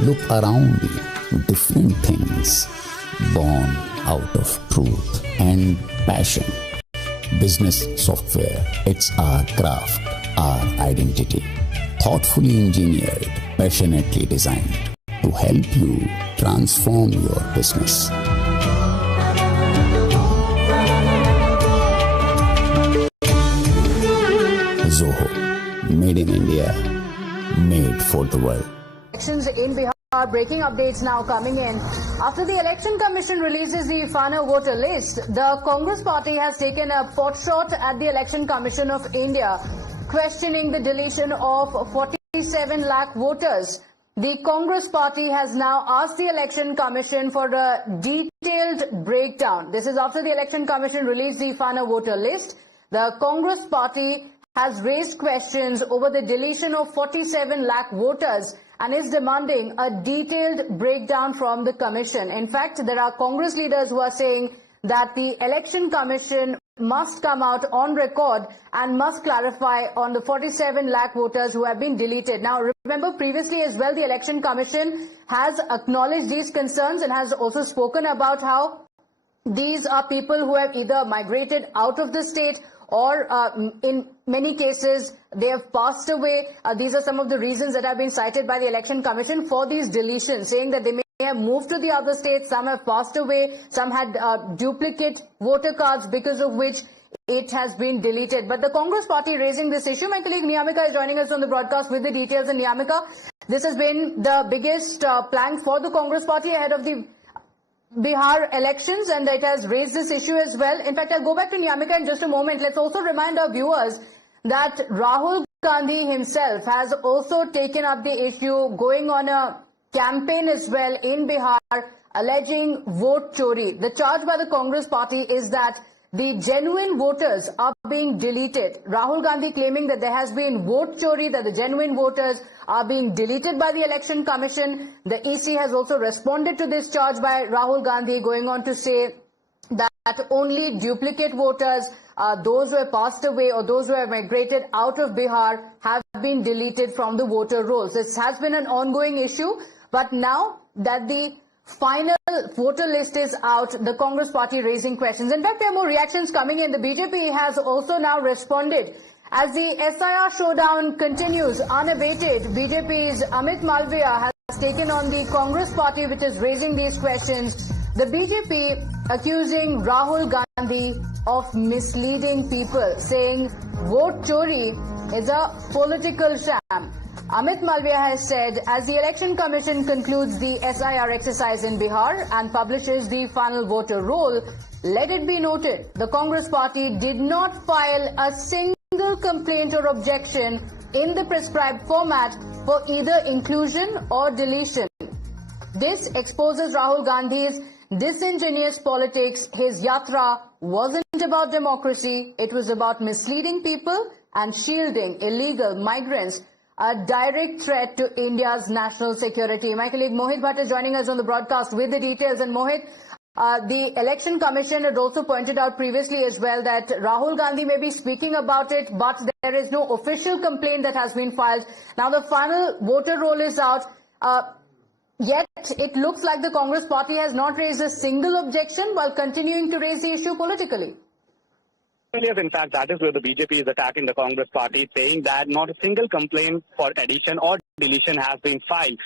Look around you, different things born out of truth and passion. Business software, it's our craft, our identity. Thoughtfully engineered, passionately designed to help you transform your business. Zoho, made in India, made for the world. Elections in Bihar, breaking updates now coming in. After the Election Commission releases the final voter list, the Congress party has taken a pot shot at the Election Commission of India, questioning the deletion of 47 lakh voters. The Congress party has now asked the Election Commission for a detailed breakdown. This is after the Election Commission released the final voter list. The Congress party has raised questions over the deletion of 47 lakh voters and is demanding a detailed breakdown from the Commission. In fact, there are Congress leaders who are saying that the Election Commission must come out on record and must clarify on the 47 lakh voters who have been deleted. Now, remember previously as well, the Election Commission has acknowledged these concerns and has also spoken about how these are people who have either migrated out of the state or in many cases they have passed away. These are some of the reasons that have been cited by the Election Commission for these deletions, saying that they may have moved to the other states, some have passed away, some had duplicate voter cards because of which it has been deleted. But the Congress party raising this issue. My colleague Niyamika is joining us on the broadcast with the details. And Niyamika, this has been the biggest plank for the Congress party ahead of the Bihar elections, and it has raised this issue as well. In fact, I'll go back to Niyamika in just a moment. Let's also remind our viewers that Rahul Gandhi himself has also taken up the issue, going on a campaign as well in Bihar, alleging vote chori. The charge by the Congress party is that the genuine voters are being deleted. Rahul Gandhi claiming that there has been vote chori, that the genuine voters are being deleted by the Election Commission. The EC has also responded to this charge by Rahul Gandhi, going on to say that only duplicate voters, those who have passed away or those who have migrated out of Bihar, have been deleted from the voter rolls. This has been an ongoing issue, but now that the final voter list is out, the Congress party raising questions. In fact, there are more reactions coming in. The BJP has also now responded. As the SIR showdown continues unabated, BJP's Amit Malviya has taken on the Congress party, which is raising these questions. The BJP accusing Rahul Gandhi of misleading people, saying vote chori is a political sham. Amit Malviya has said, as the Election Commission concludes the SIR exercise in Bihar and publishes the final voter roll, let it be noted, the Congress party did not file a single complaint or objection in the prescribed format for either inclusion or deletion. This exposes Rahul Gandhi's disingenuous politics. His yatra wasn't about democracy, it was about misleading people and shielding illegal migrants, a direct threat to India's national security. My colleague Mohit Bhatt is joining us on the broadcast with the details. And Mohit, the Election Commission had also pointed out previously as well that Rahul Gandhi may be speaking about it, but there is no official complaint that has been filed. Now the final voter roll is out. Yet it looks like the Congress party has not raised a single objection while continuing to raise the issue politically. Yes, in fact, that is where the BJP is attacking the Congress party, saying that not a single complaint for addition or deletion has been filed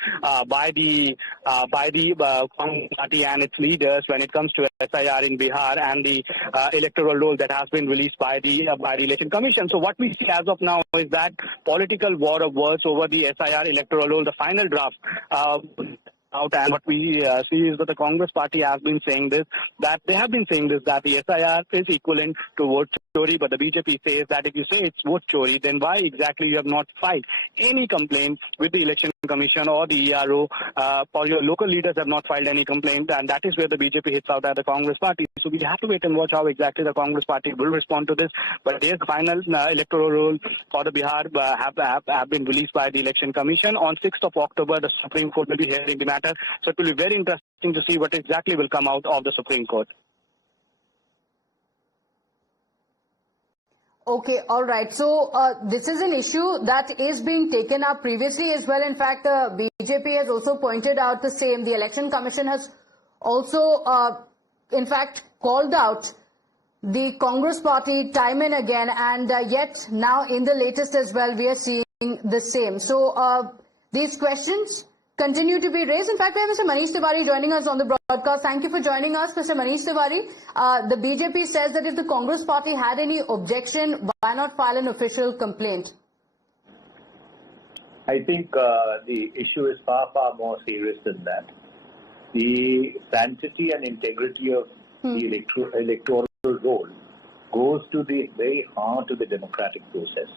by the Congress party and its leaders when it comes to SIR in Bihar and the electoral roll that has been released by the Election Commission. So what we see as of now is that political war of words over the SIR electoral roll, the final draft. Out, and what we see is that the Congress party has been saying this, that they have been saying this, that the SIR is equivalent to vote chori, but the BJP says that if you say it's vote chori, then why exactly you have not filed any complaint with the Election Commission or the ERO, or your local leaders have not filed any complaint, and that is where the BJP hits out at the Congress party. So we have to wait and watch how exactly the Congress party will respond to this. But there's the final electoral roll for the Bihar have been released by the Election Commission. On 6th of October, the Supreme Court will be hearing the matter. So it will be very interesting to see what exactly will come out of the Supreme Court. Okay, all right. So this is an issue that is being taken up previously as well. In fact, BJP has also pointed out the same. The Election Commission has also, in fact, called out the Congress party time and again, and yet now in the latest as well, we are seeing the same. So these questions continue to be raised. In fact, we have Mr. Manish Tiwari joining us on the broadcast. Thank you for joining us, Mr. Manish Tiwari. The BJP says that if the Congress party had any objection, why not file an official complaint? I think the issue is far, far more serious than that. The sanctity and integrity of the electoral roll goes to the very heart of the democratic process.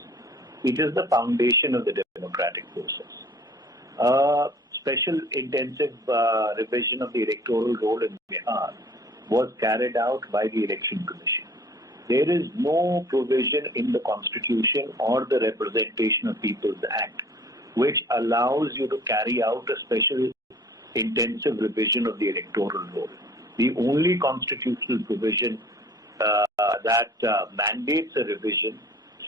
It is the foundation of the democratic process. Special intensive revision of the electoral roll in Bihar was carried out by the Election Commission. There is no provision in the Constitution or the Representation of People's Act which allows you to carry out a special intensive revision of the electoral roll. The only constitutional provision that mandates a revision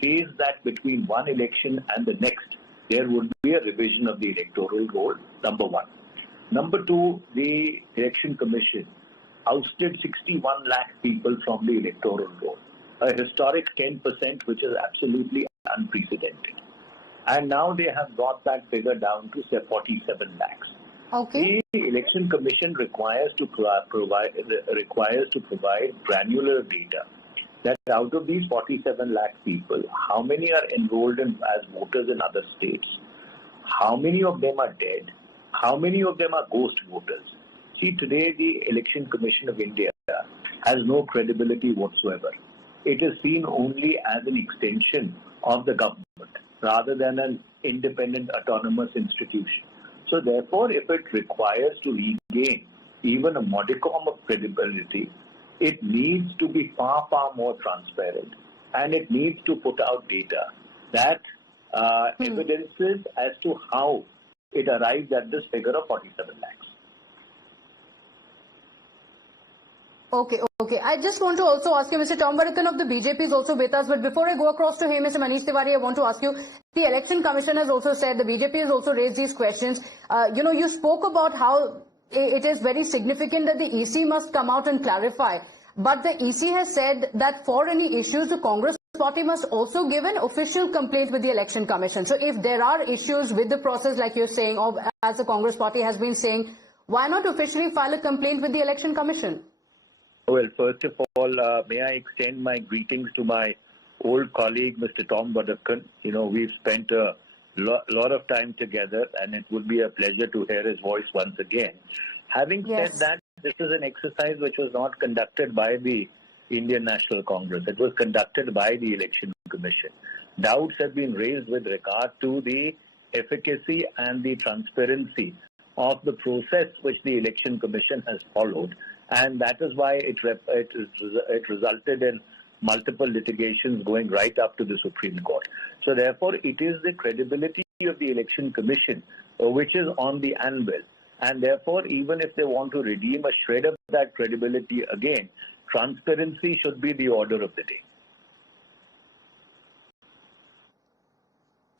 says that between one election and the next, there would be a revision of the electoral roll, number one. Number two, the Election Commission ousted 61 lakh people from the electoral roll, a historic 10%, which is absolutely unprecedented. And now they have brought that figure down to say 47 lakhs. Okay. The Election Commission requires to provide granular data that out of these 47 lakh people, how many are enrolled as voters in other states, how many of them are dead, how many of them are ghost voters. See, today the Election Commission of India has no credibility whatsoever. It is seen only as an extension of the government rather than an independent autonomous institution. So therefore, if it requires to regain even a modicum of credibility, it needs to be far, far more transparent, and it needs to put out data that evidences as to how it arrived at this figure of 47 lakhs. Okay. I just want to also ask you, Mr. Tom Vadakkan of the BJP is also with us. But before I go across to him, Mr. Manish Tiwari, I want to ask you, the Election Commission has also said, the BJP has also raised these questions. You spoke about how it is very significant that the EC must come out and clarify. But the EC has said that for any issues, the Congress party must also give an official complaint with the Election Commission. So if there are issues with the process, like you're saying, or as the Congress party has been saying, why not officially file a complaint with the Election Commission? Well, first of all, may I extend my greetings to my old colleague, Mr. Tom Vadakkan. We've spent a lot of time together, and it would be a pleasure to hear his voice once again. Having said that, this is an exercise which was not conducted by the Indian National Congress. It was conducted by the Election Commission. Doubts have been raised with regard to the efficacy and the transparency of the process which the Election Commission has followed, and that is why it resulted in multiple litigations going right up to the Supreme Court. So therefore, it is the credibility of the Election Commission which is on the anvil. And therefore, even if they want to redeem a shred of that credibility again, transparency should be the order of the day.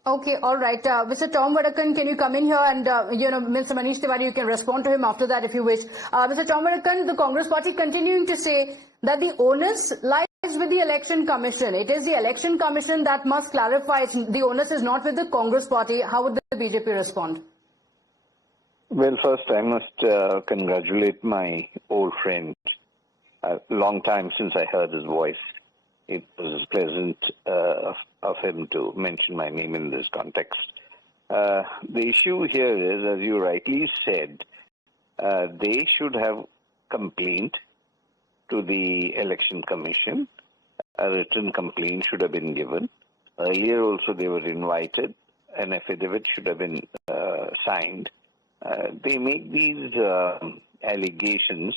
Okay, all right. Mr. Tom Vadakkan, can you come in here and, Mr. Manish Tiwari, you can respond to him after that if you wish. Mr. Tom Vadakkan, the Congress party continuing to say that the onus lies with the Election Commission. It is the Election Commission that must clarify. The onus is not with the Congress party. How would the BJP respond? Well, first I must congratulate my old friend. A long time since I heard his voice. It was pleasant of him to mention my name in this context. The issue here is, as you rightly said, they should have complained to the Election Commission. A written complaint should have been given. Earlier also they were invited. An affidavit should have been signed. They make these allegations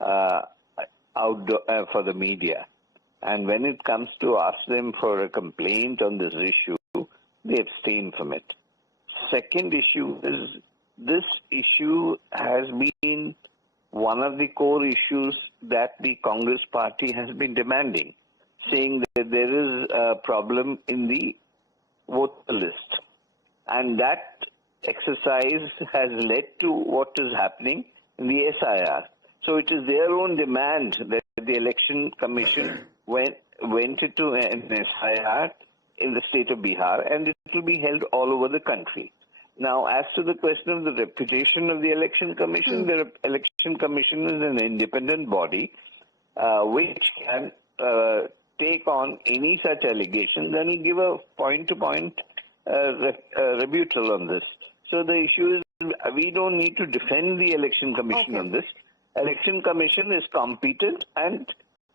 out for the media. And when it comes to ask them for a complaint on this issue, they abstain from it. Second issue is, this issue has been one of the core issues that the Congress party has been demanding saying that there is a problem in the voter list. And that exercise has led to what is happening in the SIR. So it is their own demand that the Election Commission went into an SIR in the state of Bihar, and it will be held all over the country. Now, as to the question of the reputation of the Election Commission, the Election Commission is an independent body which can take on any such allegations and give a point-to-point rebuttal on this. So the issue is we don't need to defend the Election Commission on this. Election Commission is competent, and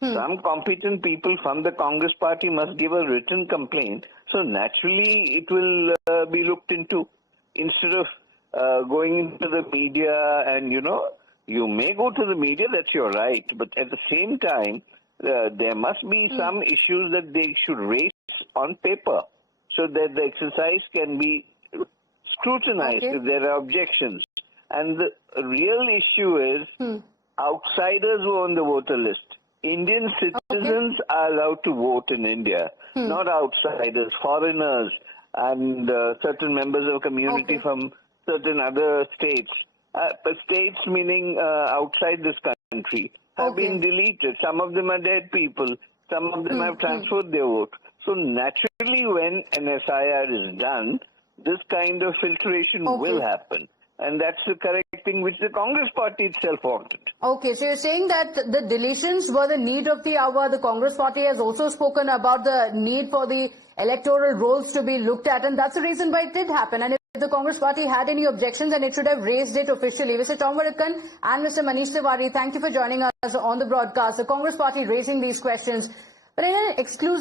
some competent people from the Congress party must give a written complaint. So naturally it will be looked into, instead of going into the media. And you may go to the media, that's your right, but at the same time there must be some issues that they should raise on paper so that the exercise can be scrutinized if there are objections. And the real issue is outsiders who are on the voter list. Indian citizens are allowed to vote in India, not outsiders, foreigners, and certain members of a community from certain other states. But states meaning outside this country have been deleted. Some of them are dead people. Some of them have transferred their vote. So naturally, when an SIR is done, this kind of filtration will happen. And that's the correct thing which the Congress party itself wanted. Okay, so you're saying that the deletions were the need of the hour. The Congress party has also spoken about the need for the electoral rolls to be looked at, and that's the reason why it did happen. And if the Congress party had any objections, then it should have raised it officially. Mr. Tom Varadkar and Mr. Manish Tiwari, thank you for joining us on the broadcast. The Congress party raising these questions, but in an exclusive